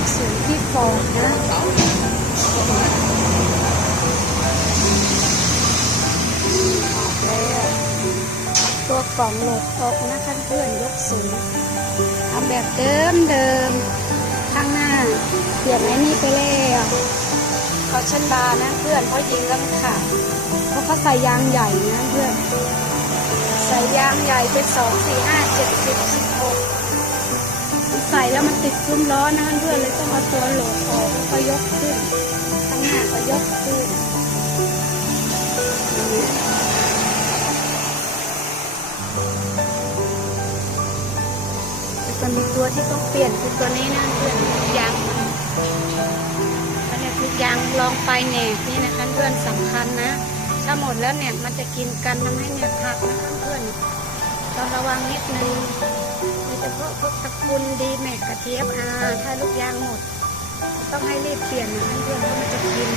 กสูงที่ฟองนะตัวกล่องโหลดออกนะคะเพื่อนยกสูงทำแบบเดิมเดิมข้างหน้าเปลี่ยนไอ้นี่ไปแล้วเขาชันบาร์นะเพื่อนเพราะยิงแล้วมันขาดเพราะเขาใส่ยางใหญ่นะเพื่อน ใส่ยางใหญ่เป็นสองสี่ห้าเจ็ดสิบสิบหก แล้วมันติดซุ้มล้อนะเพื่อนเลยต้องเอาตัวโหลดออกแล้วก็ยกขึ้นข้างหน้าก็ยกขึ้นอย่างนี้แล้วก็มีตัวที่ต้องเปลี่ยนคือตัวนี้นะเพื่อนยางมันอันนี้คือยางรองไฟแหนกนี่นะคะเพื่อนสำคัญนะ ถ้าหมดแล้วเนี่ยมันจะกินกันทำให้เนี่ยหักนะคะเพื่อน ต้องระวังนิดนึงโดยเฉพาะพวกตะกูลดีแม็กกาเทียมอาถ้าลูกยางหมด ต้องให้รีบเปลี่ยนนะเพื่อนเพราะมันจะกิน